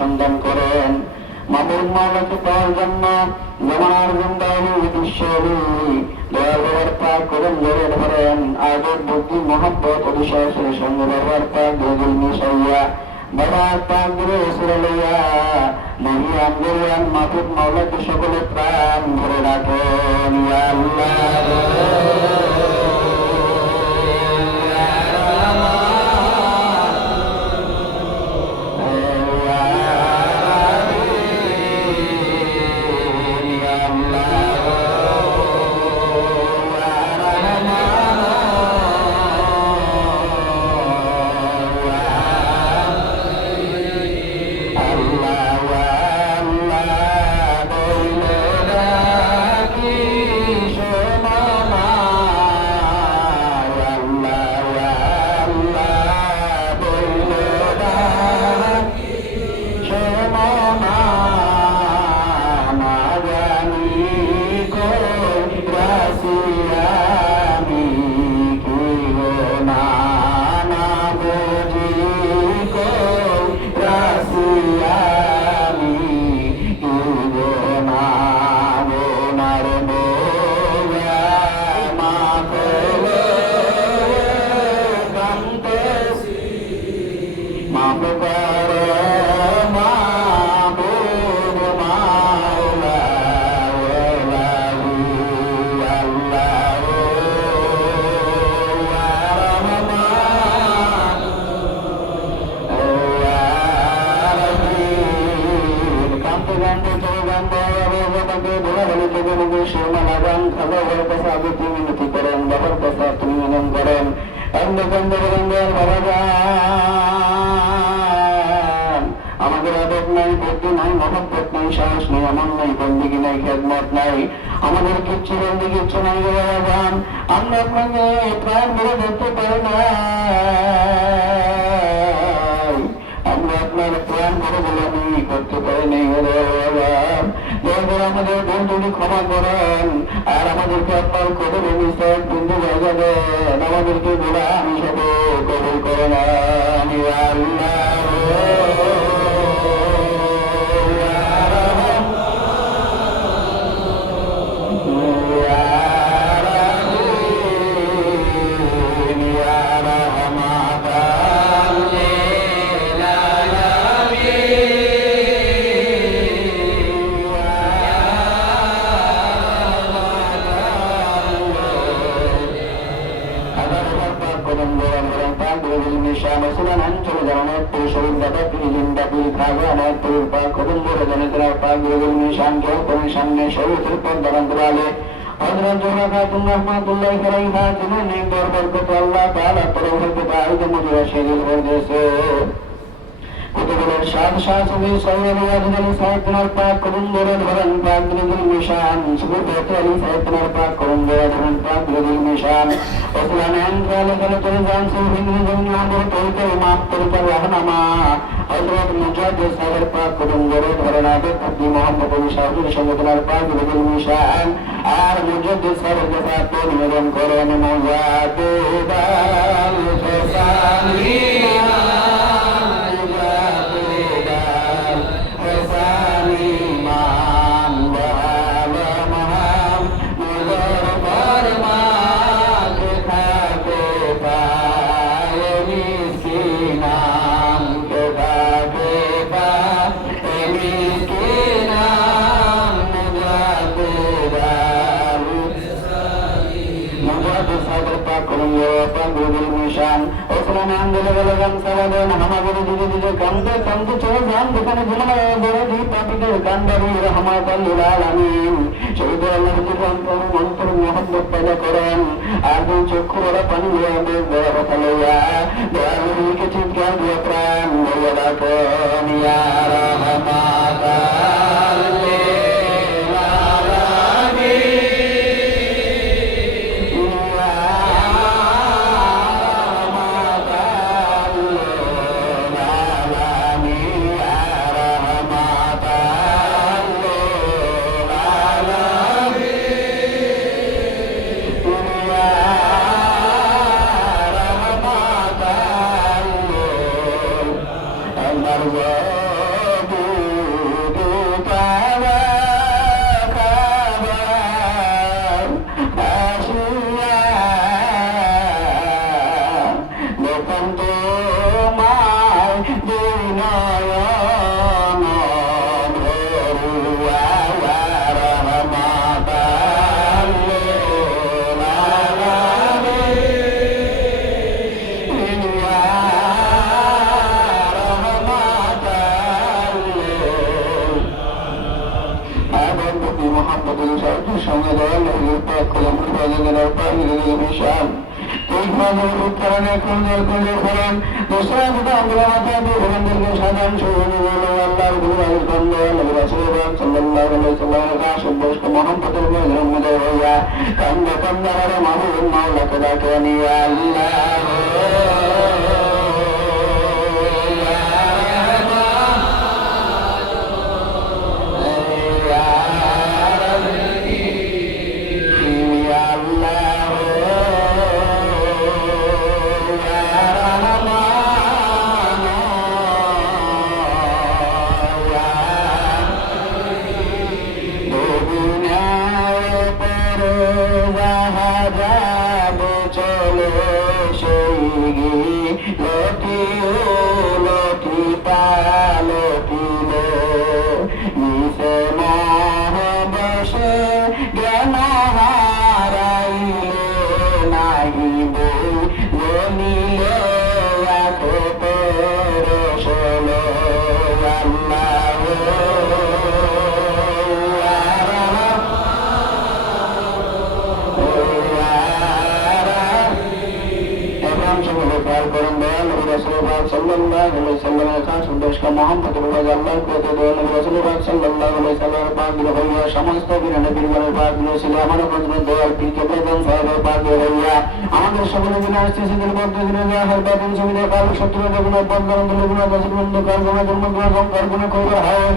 সন্ধান করেন মাবুদ মাওলাকে পাওয়ার জন্য জমানার জিন্দানি বিশ্বরী দয়াল বাবার পাক করেন জড়ে ধরেন আজব বুদ্ধি মোহাম্মদ অধিশাসনের সঙ্গে বাবার পাক গজল মিশাইয়া বাবার পাক গুরু সুরাইয়া মহিয়ান গরিয়ান মাবুদ মাওলাকে সকলে প্রাণ ভরে রাখেন ইয়া আল্লাহ আমাদের আদব নাই, বুদ্ধি নাই, মহব্বত নাই, সাহস নেই, আমল নাই, বন্দিগি নাই, খেদমত নাই, আমাদের কিচ্ছু বন্দি কিচ্ছু নাই। আমরা আপনাকে প্রাণ মেরে ধরতে পারি না, আমরা আপনার প্রাণ করে গোলামি করতে পারি নাই। আমাদের বন্ধুটি ক্ষমা করেন আর আমাদেরকে আপনার কদমে মিশন বন্ধু জায়গা দেন, আমাদেরকে গোলাম হিসাবে কবুল করেন আল্লাহ। হযরত জোহরা খাতুন রাহমাতুল্লাহি আলাইহা যিনি বরকত আল্লাহ তাআলা তরফ থেকে বাইরে মুজিয়া শরীর হয়েছে কুতুবের শাহ সুবি সৈয়দ ওয়াজদানি সাহেবনার পাক করুন ধরেন পাক দিল মিশান সুবি আলী সাহেবনার পাক করুন ধরেন পাক দিল মিশান ওসমান আনকালে কালে চলে যান সুবি দুনিয়া বড় তোলতে মাফ করতে রহনামা হযরত মুজাদ্দিদ সাহেব পাক করুন ধরেন আগে আপনি মোহাম্মদ আলী সাহেবের সঙ্গেনার পাক দিল মিশান আর মুজাদ্দিদ সাহেবের কথা তো নিবেদন করেন মুজাদ্দিদ আল ফসালি চক্ষুরা পানি কথা লইয়া চিৎকার দিয়ে প্রাণ সমস্ত আমাদের সকলে দিনে আসছে সেদিন মধ্যে দিনে সুবিধা কাল শত্রু হয়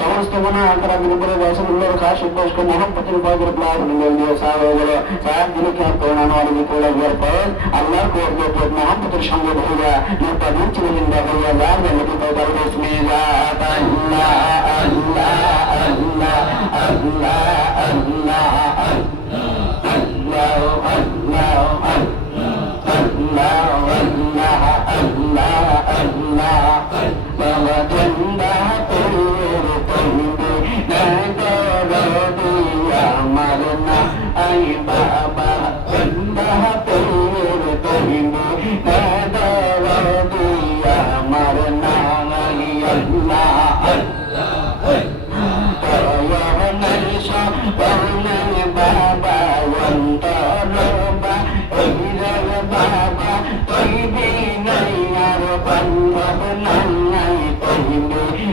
সমস্ত গুণা খারাপের উপরে রাসূলুল্লাহর খাস উদ্দেশ্য মোহাম্মদের পাকের প্লাস নিয়ে দিয়ে সাহাব হয়ে গেল সাহাব দিলে কি করোনা নয় করে দেওয়ার পর আল্লাহর কোরআনের মোহাম্মদের সঙ্গে ভুলা নটা দিন ছিল জিন্দা হইয়া যার নবী পয়গম্বর বিসমিল্লাহ আল্লাহ আল্লাহ আল্লাহ আল্লাহ আল্লাহ আল্লাহ আল্লাহ আল্লাহ আল্লাহ আল্লাহ আল্লাহ বাবা জিন্দা মারনা আই বাবা মারনা আল্লাহ বাবা বান্ধব নাই তৈরি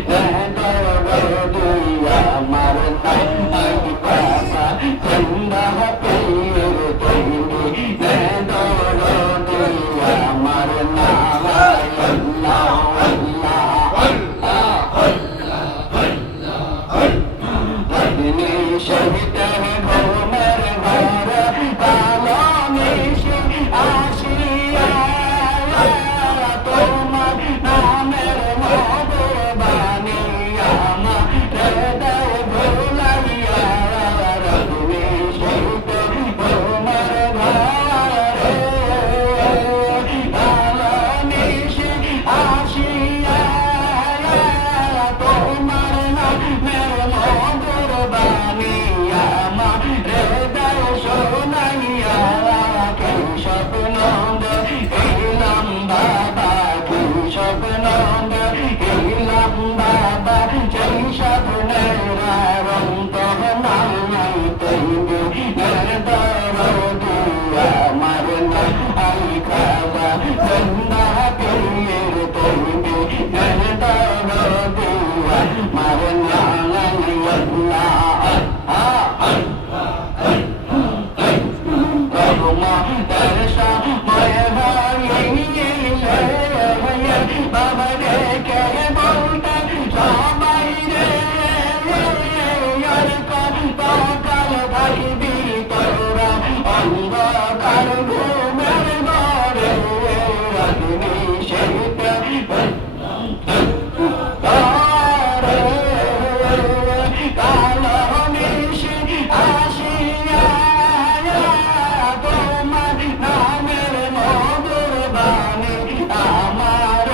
আমার নাই বাবা চন্দা পেয়ে তৈরি আমার নাই শহীদের ঘুমের ঘর কালো নিশি আসিয়া তোমার নামের মধুর বাণী আমার হৃদয় ভুলাইয়া রঘুবী শহীদের ঘুমের ঘর কালো নিশি আসিয়া তোমার নামের মধুর বাণী আমার হৃদয় শোনাইয়া কি স্বপ্ন এলাম বাবা কি স্বপ্ন এলাম বাবা সেই স্বপ্নের অন্ত নাই তৈরি আমার নাই খাওয়া চন্দা পেয়ের তৈরি আমার বাবা কে বলতে সবাই রে কাল ভাইবি তোরা অন্ধকার ঘুমের ঘরে অগ্নি শীতে কালো নিশি আসিয়া তোমার নামের মধুর বাণী আমার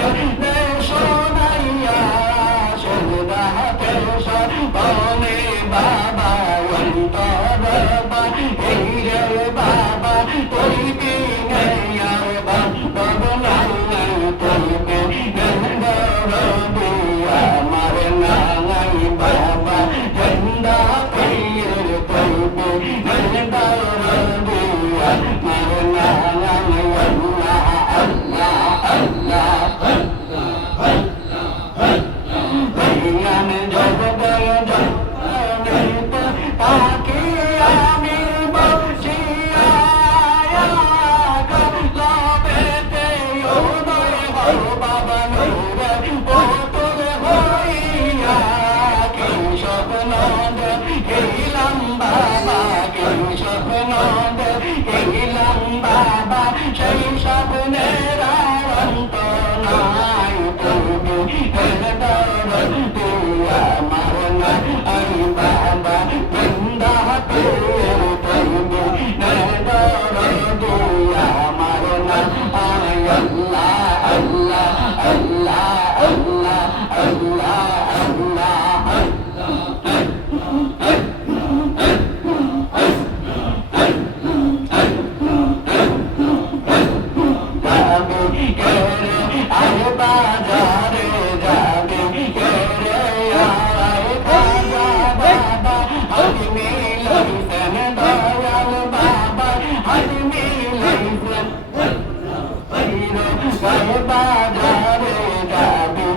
দেশ নাইয়া সুদাতে বনে বাবা অন্তর এই রে বাবা তুই বিনে আর বান্ধব নাই তুই আমার নাই বাবা চন্দা পেয়ের তৈবে আমার নাই আল্লাহ আল্লাহ আমি জগদয় তাকে আমি বসিয়া লবেতে উদয় হও বাবা নূরে ও তোরে হইয়া কি স্বপ্ন এলাম বাবা কি স্বপ্ন এলাম বাবা সেই স্বপ্নের অন্ত নাই তুমি আমার নাই বাবা বৃন্দা পের তৈবে আমার নাই আল্লাহ আল্লাহ আল্লাহ আল্লাহ আল্লাহ আল্লাহ বাজারে যাবে বাবা আমি মিলাইছেন দয়াল বাবা আমি মিলাইছেন বাজারে যাবে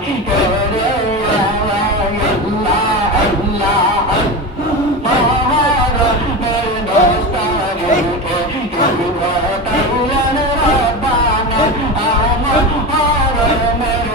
আল্লাহ আল্লাহ মহারমের দোস্তারে আমার হরমের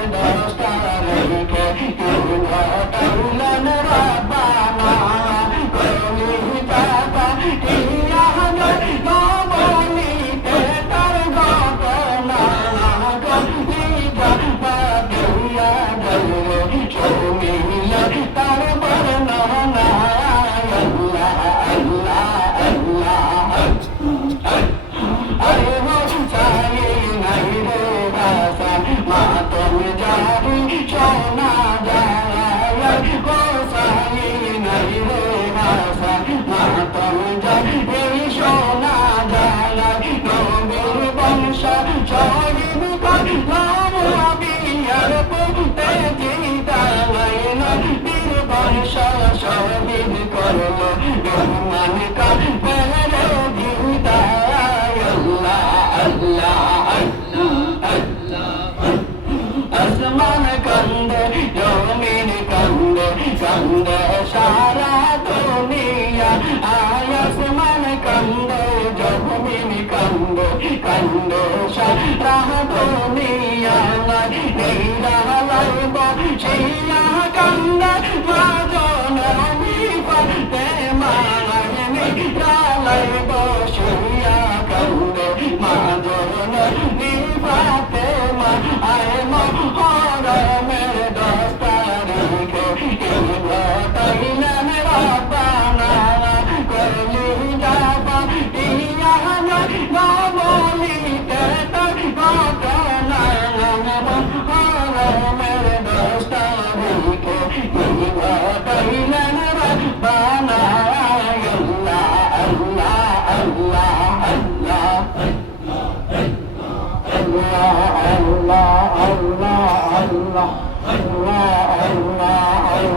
কান্দে সারা দুনিয়া আসমান কান্দে জমিন কান্দে কান্দে সারা দুনিয়া নীলালাইব শিয়া কান্দে মাজন নিপাতে মানি নীলালাইব শিয়া কান্দে মাজন নিপাতে মা আয় মহরমের 10 তারিখে ইবতাইলেন রব্বানা করলি যাবা ইয়া না বলিতে তোর ঘটনা মহরমের 10 তারিখে ইবতাইলেন রব্বানা আল্লাহ আল্লাহ আল্লাহ আল্লাহ আল্লাহ আল্লাহ আল্লাহ আল্লাহ